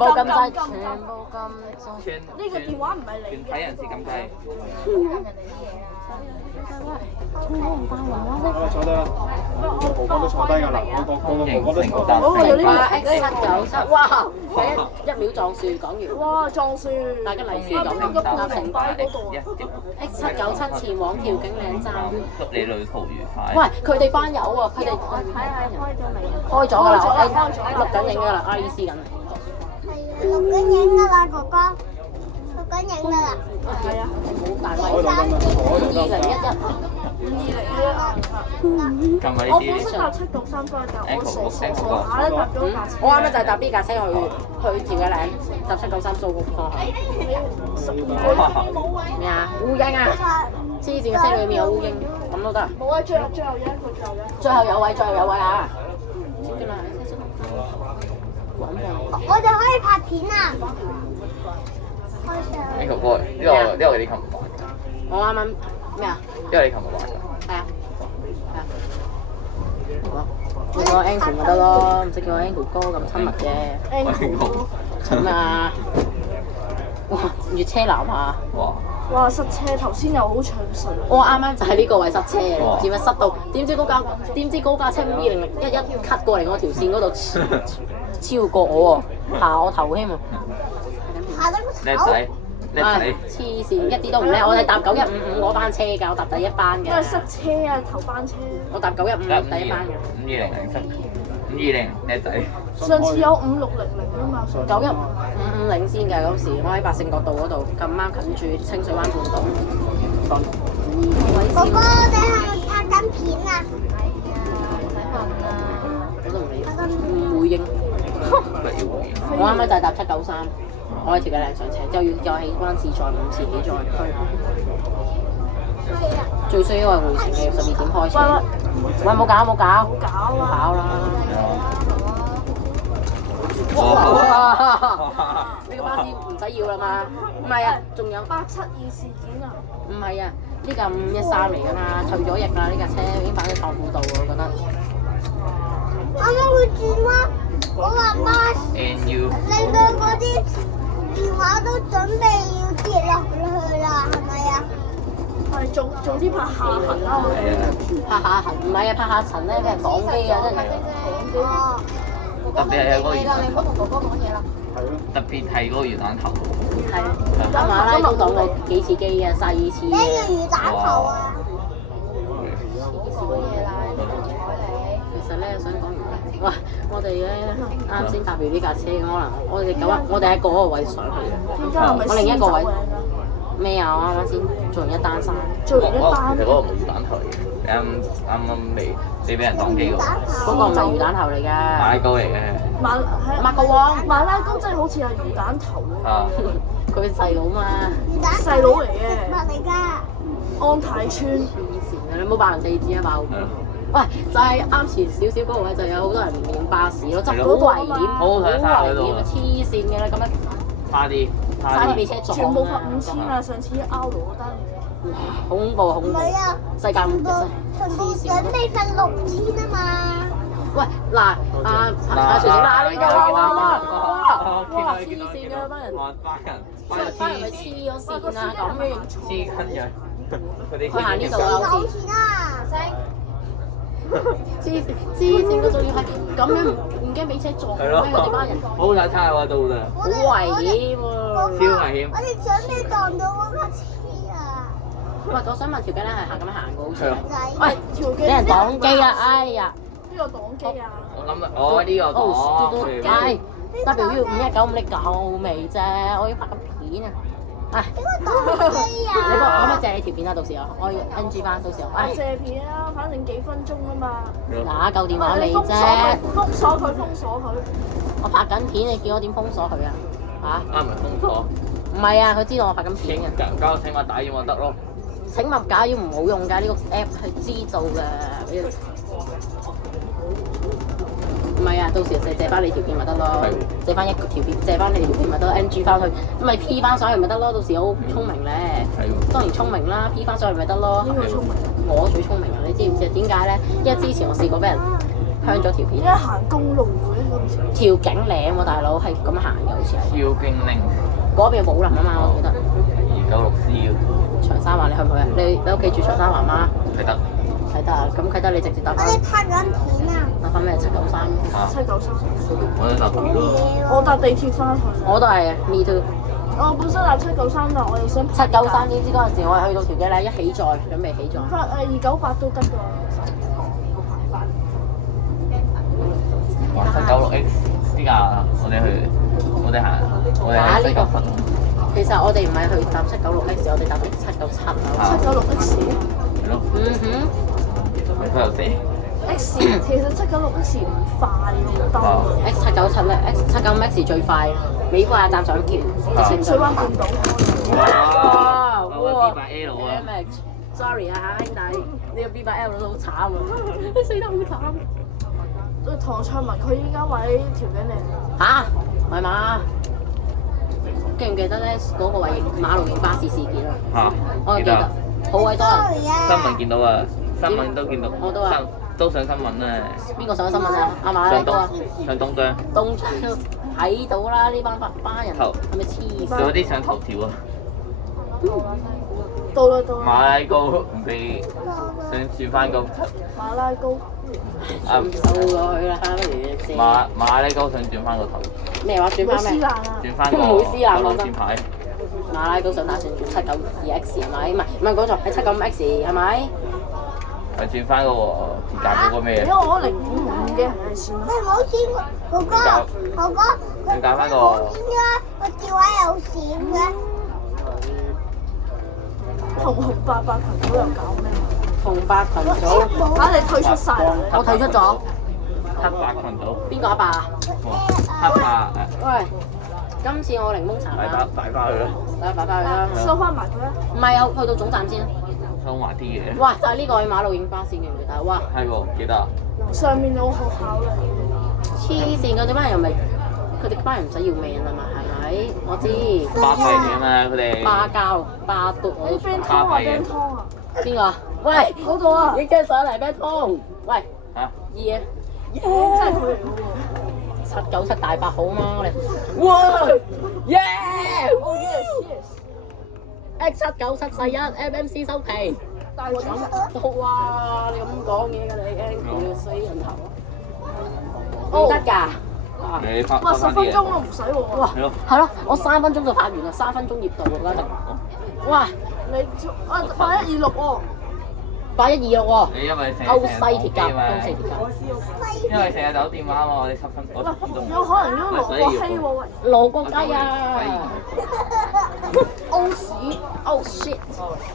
冇咁滯，全部咁全呢個電話唔係你嘅。全體人士撳掣。坐得啦，個個都坐低㗎啦，個個都坐低。哇 X797，哇！一秒撞樹講完。哇！撞樹。大家利是講個搭乘擺嗰度。 X797前往調景嶺站。祝你旅途愉快。喂，佢哋班友啊，佢哋睇下開咗㗎啦，我錄緊影㗎啦，IC 緊。錄緊影㗎啦，哥哥，錄緊影㗎啦。係啊。好大位。2011。撳埋呢我本啲。身搭793都係搭我傻下咧搭咗架車。我啱啱就係搭呢架車去調景嶺，搭793掃個方向。咩啊？烏蠅啊！黐線嘅車裏面有烏蠅，咁都得。冇啊！最後有一個，最後有位，最後有位啊！接㗎啦，我哋可以拍片啊！呢個歌，呢個你琴日玩㗎。我啱啱咩啊？因為你琴日玩㗎。係啊，叫我 Uncle 咪得咯，唔使叫我 Uncle 哥咁親密嘅。咩啊？哇！越車南下。哇！哇！塞車頭先又好暢順。我啱啱就喺呢個位塞車嘅，點解塞到？點知嗰架車52011 cut 過嚟我條線嗰度超過我喎，下我頭添啊！叻仔，叻仔。黐線，一啲都唔叻，我係搭9155嗰班車㗎，我搭第一班嘅。因為塞車啊，頭班車。我搭915第一班嘅。520叻仔。上次有5600啊嘛。91550先嘅嗰時，我喺百勝角道嗰度咁啱近住清水灣半島。哥哥，你係咪拍緊片啊？我都唔理，唔回應。我啱啱就係搭793，我喺調景嶺上車，又起灣自在5次起載區。最衰因為回程嘅12點開車。喂，冇搞冇搞。搞啊！搞啦！哇！呢個巴士唔使要啦嘛？唔係啊，仲有872事件啊！唔係啊，呢架513嚟㗎嘛，退咗役啦，呢架車已經擺喺倉庫度喎，我覺得。啱啱會轉彎，我話巴士 NU 令到嗰啲電話都準備要跌落去啦，係咪啊？係做啲拍下痕啦，拍下痕，唔係啊，拍下塵咧，俾人擋機啊，真係。哦。特別係嗰個魚蛋頭。同哥哥講嘢啦。特別係嗰個魚蛋頭。係。阿馬拉都擋過幾次機啊，4次。咩叫魚蛋頭啊？其實咧想講完，哇！我哋咧啱先搭完呢架車，可能我哋喺嗰個位上去嘅。我另一個位咩啊？我啱啱先做完一單生。做完一單。其實嗰個唔係魚蛋頭嚟嘅，啱未俾人擋機喎。嗰個唔係魚蛋頭嚟㗎。馬拉糕嚟嘅。馬國旺。馬拉糕真係好似係魚蛋頭啊！佢細佬嘛。細佬嚟嘅。物嚟㗎。安泰村。以前啊，你冇爆人地址啊爆！喂，就係啱前少少嗰個位就有好多人唔用巴士咯，真係好危險，好危險啊！黐線嘅啦，咁樣差啲俾車撞。全部罰5000啊！上次 R 嗰單嘢。哇！好恐怖，恐怖！世界末日真係黐線。準備罰6000啊嘛！喂，嗱，阿徐成嗱呢個哇黐線嘅班人，班人咪黐咗線啊咁樣。黐筋嘅，佢行呢度啊，好似。黐線，佢仲要係咁樣唔驚俾車撞咩？佢哋班人好曬差喎，到啦，好危險喎！超危險！我哋準備撞到嗰架車啊！喂，我想問條街咧係咁樣行嘅，好似。喂，條機俾人擋機啊！哎呀！邊個擋機啊？我諗啊，呢個擋。係 W5195，你夠未啫？我要拍緊片啊！唉，邊個擋機啊？你可唔可以借你條片啊？到時我要 NG 翻，到時候。借片啊，反正幾分鐘啊嘛。打夠電話未啫？封鎖佢。我拍緊片，你叫我點封鎖佢啊？嚇？啱唔係封鎖。唔係啊，佢知道我拍緊片嘅。交請我打電話得咯。請勿假要唔好用㗎，呢個 app 係知道嘅。唔係啊，到時就借翻你條片咪得咯，借翻一條片，借翻你條片咪得 NG 翻去，咁咪 P 翻上去咪得咯，到時好聰明咧。當然聰明啦 ，P 翻上去咪得咯。邊個聰明？我最聰明啊！你知唔知點解咧？因為之前我試過俾人香咗條片。而家行公路嘅嗰條景嶺喎，大佬係咁行嘅，好似係。超經靈。嗰邊有寶林啊嘛，我記得。 296C 長沙灣你去唔去啊？你屋企住長沙灣嗎？啟德。啟德啊，咁啟德你直接搭翻。我哋拍緊片啊！搭翻咩793？ 793。我都搭地鐵咯。我搭地鐵翻去。我都係 me too。我本身搭793，但我又想793點知嗰陣時我係去到條嘅咧，一起載，準備起載。298都得㗎。 796X 呢架我哋行，我哋係790。其實我哋唔係去搭796X，我哋搭797啊。796X。係咯。嗯哼。佢又死。X 其實796X 唔快喎， X797咧，X795X 最快，美孚亞站上橋，清水灣半島。哇！我 B8L 啊。Sorry 啊嚇兄弟，呢個 B8L 都好慘啊，死得好慘。唐卓文佢依家位條頸靚。嚇？唔係嘛？記唔記得咧嗰個位馬路巴士事件啊？嚇。我記得，好鬼多人。新聞見到啊，新聞都見到。我都啊。都上新聞啊！邊個上新聞啊？阿馬呢個啊？上東張。東張睇到啦，呢班人係咪黐線？有啲上頭條啊！到啦。馬拉糕唔俾想轉翻個。馬拉糕。收咗佢啦，不如借。馬拉糕想轉翻個頭。咩話？轉翻咩？轉翻個路線牌。馬拉糕想打算轉792X 係咪？唔係講錯，係795X係咪？係轉翻嗰個鐵架嗰個咩？因為我055嘅係算。你冇閃哥哥，轉架翻個。點解個電話有閃嘅？紅白群組又搞咩？紅白群組，嚇你退出晒啦！我退出咗。黑白群組。邊個阿爸？黑白。喂，今次我檸檬茶啦。擺翻去啦。擺翻去啦。收翻埋佢啦。唔係啊，去到總站先。收埋啲嘢。哇！就係呢個去馬路影巴士記唔記得？哇！係喎，記得啊。上面有學校啦。黐線嗰啲班人又咪，佢哋班人唔使要命啊嘛，係咪？我知。巴閉嘅嘛，佢哋。巴膠、巴嘟。你邊湯啊？邊湯啊？邊個啊？喂！嗰度啊！影張上嚟咩湯？喂！嚇！Yeah！真係佢嚟嘅喎。797大八號啊嘛，我哋。哇 ！Yeah！Oh yes！X797世一 MMC 收皮。大鑊咁哇！你咁講嘢㗎你，你死人頭啊！唔得㗎。你拍哇！10分鐘都唔使喎。哇！係咯，我3分鐘就拍完啦，3分鐘熱度喎嗰陣。哇！你8126喎。 8126喎。你因為歐西鐵甲，歐西鐵甲。因為成日走電話嘛，我哋10分鐘。有可能因為羅國希喎喂。羅國雞啊！歐屎 ！Oh shit！